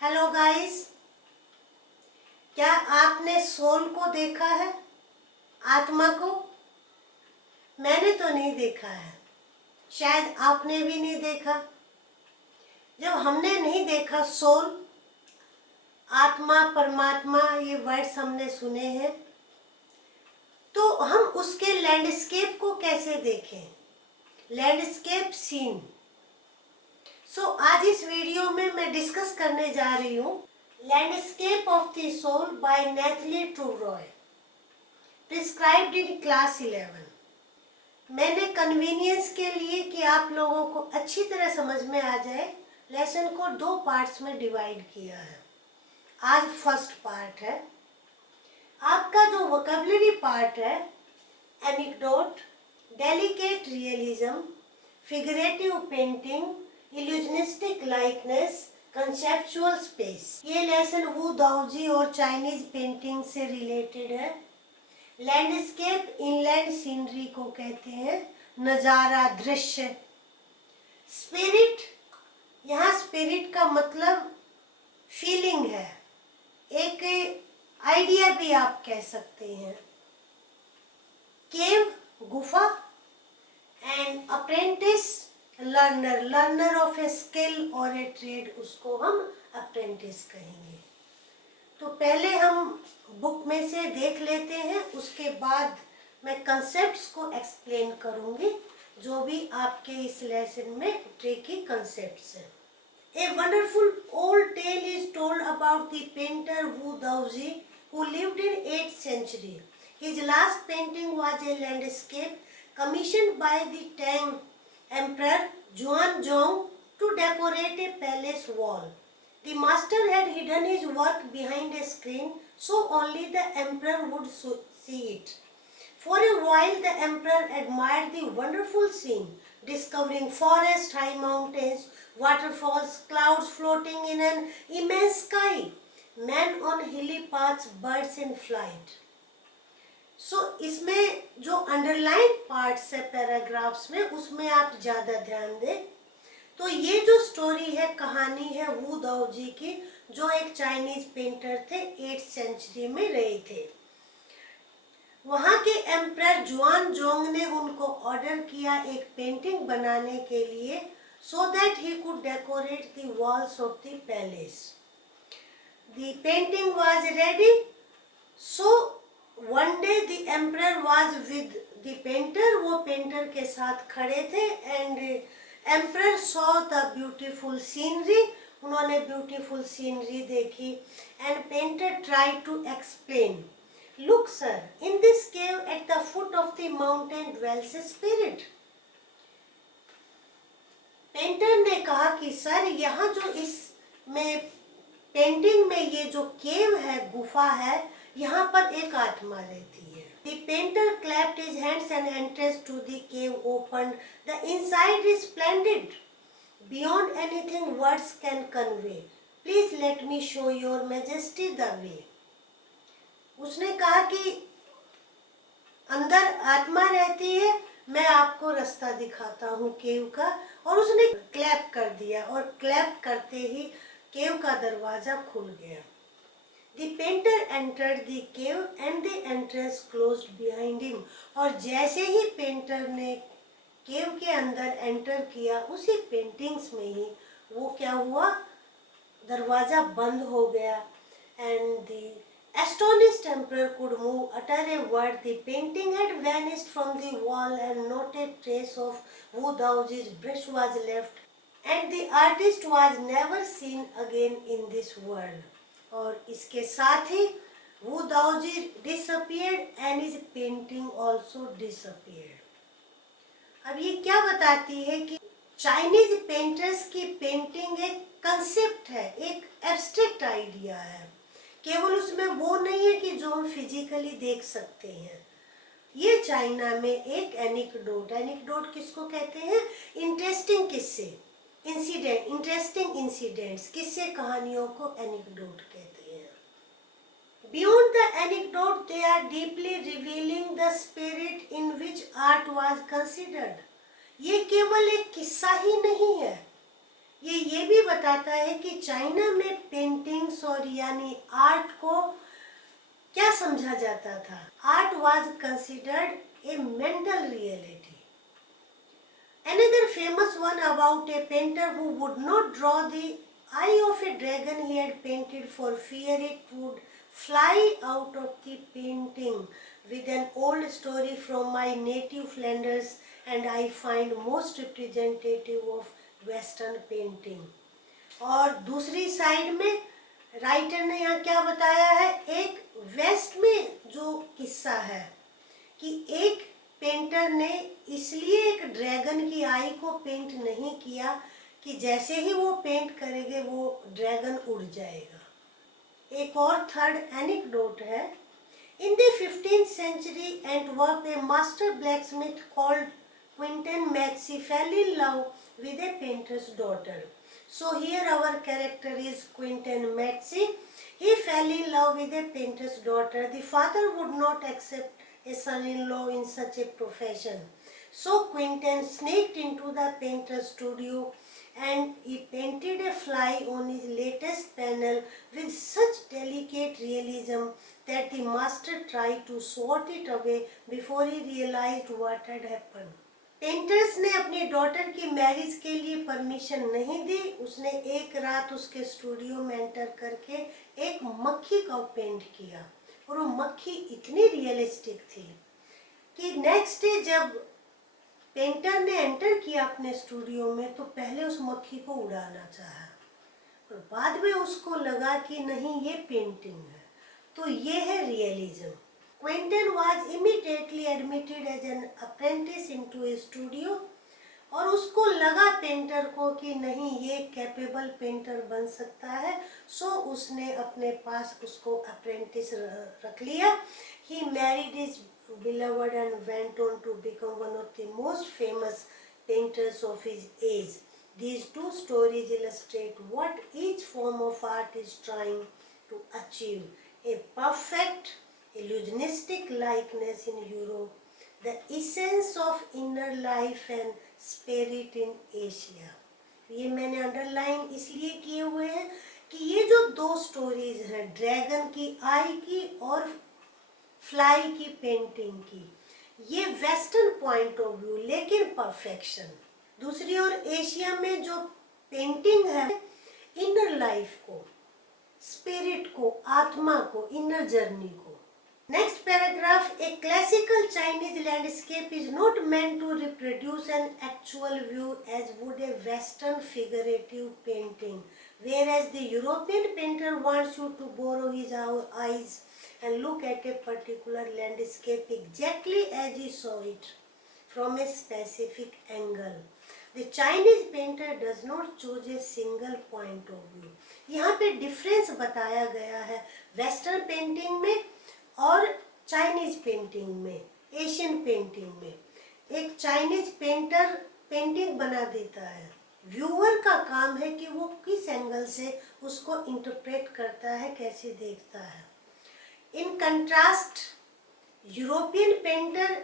Hello guys, क्या आपने soul को देखा है? आत्मा को? मैंने तो नहीं देखा है, शायद आपने भी नहीं देखा। जब हमने नहीं देखा सोल, आत्मा, परमात्मा, ये वर्ड्स हमने सुने हैं, तो हम उसके लैंडस्केप को कैसे देखें? Landscape scene. आज इस वीडियो में मैं डिस्कस करने जा रही हूँ landscape of the soul by Nathalie Trouve, prescribed in class 11। मैंने कन्वीनियंस के लिए कि आप लोगों को अच्छी तरह समझ में आ जाए, लेसन को 2 पार्ट्स में डिवाइड किया है। आज फर्स्ट पार्ट है। आपका जो वोकैबुलरी पार्ट है, anecdote, delicate realism, figurative painting, illusionistic likeness, conceptual space, ये लेसन वू दाओजी और चाइनीज पेंटिंग से रिलेटेड है। लैंडस्केप इनलैंड सीनरी को कहते हैं, नज़ारा, दृश्य। स्पिरिट, यहाँ स्पिरिट का मतलब फीलिंग है, एक आइडिया भी आप कह सकते हैं। केव, गुफा, and apprentice, learner, learner of a skill और ए ट्रेड, उसको हम अप्रेंटिस कहेंगे। तो पहले हम बुक में से देख लेते हैं, उसके बाद मैं कंसेप्ट्स को एक्सप्लेन करूंगी, जो भी आपके इस लेसन में ट्रिकी कंसेप्ट्स हैं। A wonderful old tale is told about the painter Wu Daoji, who lived in 8th century. His last painting was a landscape commissioned by the Tang Emperor Xuanzong to decorate a palace wall. The master had hidden his work behind a screen, so only the emperor would see it. For a while the emperor admired the wonderful scene, discovering forests, high mountains, waterfalls, clouds floating in an immense sky, men on hilly paths, birds in flight. इसमें जो underline parts है paragraphs में, उसमें आप ज़्यादा ध्यान दें। तो ये जो स्टोरी है, कहानी है वू दाओजी की, जो एक चाइनीज पेंटर थे, 8th सेंचुरी में रहे थे। वहाँ के एम्परर जुआनजोंग ने उनको ऑर्डर किया एक पेंटिंग बनाने के लिए, so that he could decorate the walls of the palace. The painting was ready, so one day the emperor was with the painter, वो पेंटर के साथ खड़े थे, and emperor saw the beautiful scenery, उन्होंने beautiful scenery देखी, and painter tried to explain. Look sir, in this cave at the foot of the mountain dwells a spirit. Painter ने कहा कि सर, यहाँ जो इस में पेंटिंग में ये जो केव है, गुफा है, यहाँ पर एक आत्मा रहती है। The painter clapped his hands and entrance to the cave opened. The inside is splendid, beyond anything words can convey. Please let me show your majesty the way. उसने कहा कि अंदर आत्मा रहती है, मैं आपको रास्ता दिखाता हूँ केव का, और उसने क्लैप कर दिया, और क्लैप करते ही केव का दरवाजा खुल गया। The painter entered the cave and the entrance closed behind him. और जैसे ही पेंटर ने केव के अंदर एंटर किया, उसी पेंटिंग्स में ही वो क्या हुआ, दरवाजा बंद हो गया। And the astonished emperor could utter a word. The painting had vanished from the wall and not a trace of Wu Daoji's brush was left, and the artist was never seen again in this world. और इसके साथ ही Wu Daoji disappeared and his painting also disappeared. अब ये क्या बताती है कि Chinese painters की पेंटिंग एक कंसेप्ट है, एक एब्स्ट्रैक्ट आइडिया है, केवल उसमें वो नहीं है कि जो हम फिजिकली देख सकते हैं। ये चाइना में एक एनेक्डोट, एनेक्डोट किसको कहते हैं? इंटरेस्टिंग किस्से, इंसिडेंट, इंटरेस्टिंग इंसिडेंट्स, किस्से कहानियों को एनेक्डोट कहते हैं। Beyond the anecdote they are deeply revealing the spirit in which art was considered. ये केवल एक किस्सा ही नहीं है, ये भी बताता है कि चाइना में पेंटिंग्स और यानी आर्ट को क्या समझा जाता था। Art was considered a mental reality. Another famous one about a painter who would not draw the eye of a dragon he had painted for fear it would fly out of the painting, with an old story from my native Flanders and I find most representative of western painting। और दूसरी side में writer ने यहाँ क्या बताया है, एक waste में जो किस्सा है कि एक पेंटर ने इसलिए एक ड्रैगन की आई को पेंट नहीं किया कि जैसे ही वो पेंट करेंगे वो ड्रैगन उड़ जाएगा। एक और थर्ड एनेक्डोट है। In the 15th century Antwerp, a master blacksmith called Quentin Maxey fell in love with a painter's daughter. So here our character is Quentin Maxey. He fell in love with a painter's daughter. The father would not accept a son-in-law in such a profession. So Quentin sneaked into the painter's studio and he painted a fly on his latest panel with such delicate realism that the master tried to swat it away before he realized what had happened. Painters ने अपनी daughter की marriage के लिए permission नहीं दी। उसने एक रात उसके स्टूडियो में एंटर करके एक मक्खी का पेंट किया और वो मक्खी इतनी रियलिस्टिक थी कि नेक्स्ट डे जब पेंटर ने एंटर किया अपने स्टूडियो में तो पहले उस मक्खी को उड़ाना चाहा और बाद में उसको लगा कि नहीं ये पेंटिंग है। तो ये है realism. Quentin was immediately admitted as an apprentice into a studio और उसको लगा पेंटर को कि नहीं ये कैपेबल पेंटर बन सकता है। सो उसने अपने पास उसको अप्रेंटिस रख लिया। He married his beloved and went on to become one of the most famous painters of his age. These two stories illustrate what each form of art is trying to achieve: a perfect illusionistic likeness in Europe, the essence of inner life and spirit in Asia। ये मैंने underline इसलिए किए हुए हैं कि ये जो दो स्टोरीज हैं, ड्रैगन की आई की और फ्लाई की पेंटिंग की, ये वेस्टर्न पॉइंट ऑफ व्यू लेकिन परफेक्शन। दूसरी ओर एशिया में जो पेंटिंग है इनर लाइफ को, स्पिरिट को, आत्मा को, इनर जर्नी को। Next paragraph, a classical Chinese landscape is not meant to reproduce an actual view as would a Western figurative painting, whereas the European painter wants you to borrow his eyes and look at a particular landscape exactly as he saw it from a specific angle. The Chinese painter does not choose a single point of view। यहाँ पे difference बताया गया है western painting में और Chinese painting में, Asian painting में। एक चाइनीज पेंटर पेंटिंग बना देता है, व्यूअर का काम है कि वो किस एंगल से उसको इंटरप्रेट करता है, कैसे देखता है। इन कंट्रास्ट यूरोपियन पेंटर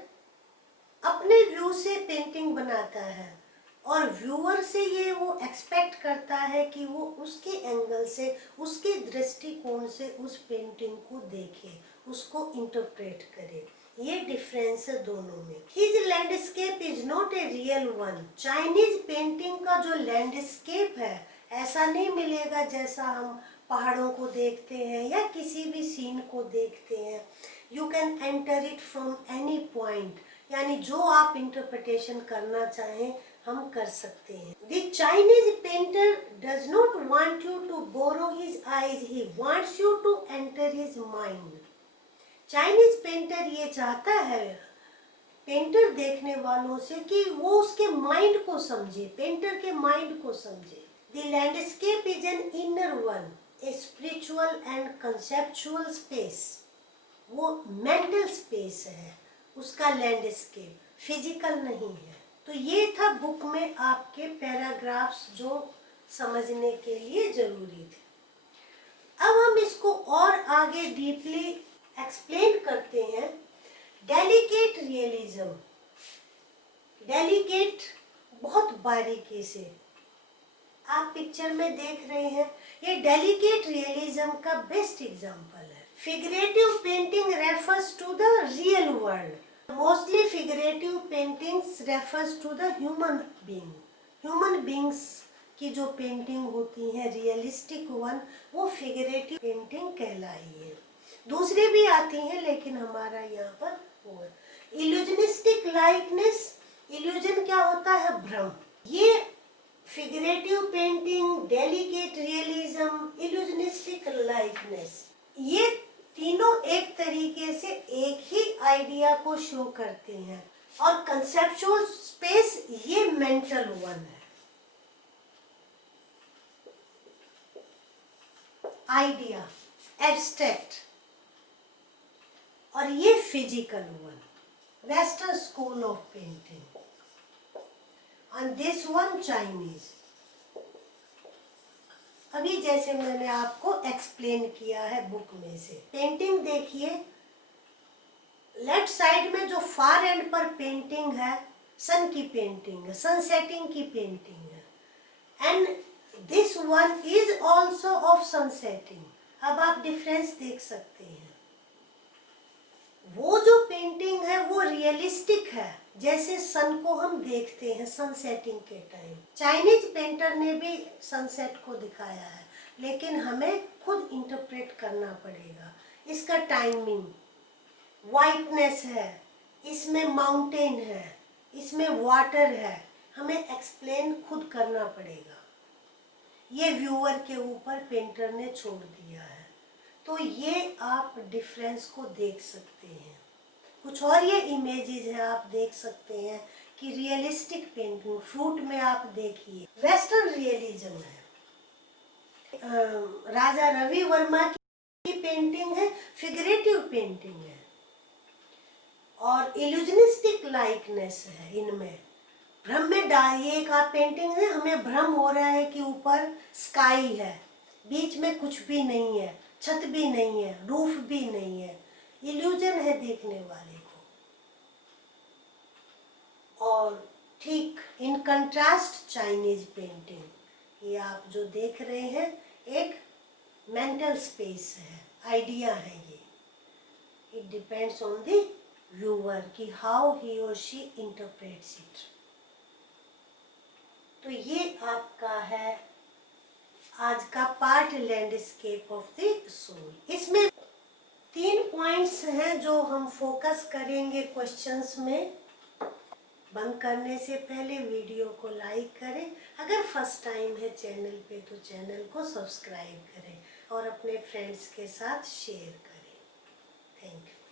अपने व्यू से पेंटिंग बनाता है और व्यूअर से ये वो एक्सपेक्ट करता है कि वो उसके एंगल से, उसके दृष्टिकोण से उस पेंटिंग को देखे, उसको इंटरप्रेट करे। ये डिफरेंस है दोनों में। His landscape is not a real one. Chinese painting का जो लैंडस्केप है ऐसा नहीं मिलेगा जैसा हम पहाड़ों को देखते हैं या किसी भी सीन को देखते हैं। You can enter it from any point, यानी जो आप इंटरप्रिटेशन करना चाहें हम कर सकते हैं। The Chinese painter does not want you to borrow his eyes, he wants you to enter his mind। Chinese painter ये चाहता है पेंटर देखने वालों से कि वो उसके माइंड को समझे, पेंटर के माइंड को समझे। The landscape is an inner one, a spiritual and conceptual space। वो मेंटल स्पेस है उसका लैंडस्केप, फिजिकल नहीं है। तो ये था बुक में आपके पैराग्राफ्स जो समझने के लिए जरूरी थे। अब हम इसको और आगे डीपली एक्सप्लेन करते हैं। डेलिकेट रियलिज्म, डेलिकेट बहुत बारीकी से, आप पिक्चर में देख रहे हैं, ये डेलिकेट रियलिज्म का बेस्ट एग्जाम्पल है। Figurative painting refers to the real world. Mostly figurative paintings refers to the human being. Human beings की जो पेंटिंग होती है रियलिस्टिक वन, वो फिगरेटिव पेंटिंग कहलाई है। दूसरी भी आती हैं लेकिन हमारा यहाँ पर वो है। इल्यूजनिस्टिक लाइकनेस, इल्यूजन क्या होता है? भ्रम। ये figurative painting, delicate realism, illusionistic likeness, ये तीनों एक तरीके से एक ही आइडिया को शो करते हैं। और कंसेप्चुअल स्पेस ये मेंटल वन है। आइडिया एब्स्ट्रैक्ट, और ये physical one, western school of painting, and this one Chinese. अभी जैसे मैंने आपको एक्सप्लेन किया है बुक में से, पेंटिंग देखिए, लेफ्ट साइड में जो फार एंड पर पेंटिंग है, सन की पेंटिंग है, सनसेटिंग की पेंटिंग है, and this one is also of sunsetting. अब आप डिफरेंस देख सकते हैं। वो जो पेंटिंग है वो रियलिस्टिक है, जैसे सन को हम देखते हैं सनसेटिंग के टाइम। चाइनीज पेंटर ने भी सनसेट को दिखाया है, लेकिन हमें खुद इंटरप्रेट करना पड़ेगा। इसका टाइमिंग, वाइटनेस है, इसमें माउंटेन है, इसमें वाटर है, हमें एक्सप्लेन खुद करना पड़ेगा। ये व्यूअर के ऊपर पेंटर ने छोड़ दिया है। तो ये आप डिफरेंस को देख सकते हैं। कुछ और ये इमेजेस हैं, आप देख सकते हैं कि रियलिस्टिक पेंटिंग, फ्रूट में आप देखिए वेस्टर्न रियलिज्म है। राजा रवि वर्मा की पेंटिंग है, फिगरेटिव पेंटिंग है, और इल्यूजनिस्टिक लाइकनेस है। इनमें भ्रम में ये एक आप पेंटिंग है, हमें भ्रम हो रहा है कि ऊपर स्काई है, बीच में कुछ भी नहीं है, छत भी नहीं है, रूफ भी नहीं है, इल्यूजन है देखने वाले को। और ठीक इन कंट्रास्ट चाइनीज पेंटिंग, ये आप जो देख रहे हैं एक मेंटल स्पेस है, आइडिया है ये। It depends on the viewer कि हाउ ही और शी इंटरप्रेट्स इट। तो ये आपका है आज का part, landscape of the soul. इसमें 3 पॉइंट्स हैं जो हम फोकस करेंगे क्वेश्चंस में। बंद करने से पहले वीडियो को लाइक करें, अगर फर्स्ट टाइम है चैनल पे तो चैनल को सब्सक्राइब करें और अपने फ्रेंड्स के साथ शेयर करें। Thank you.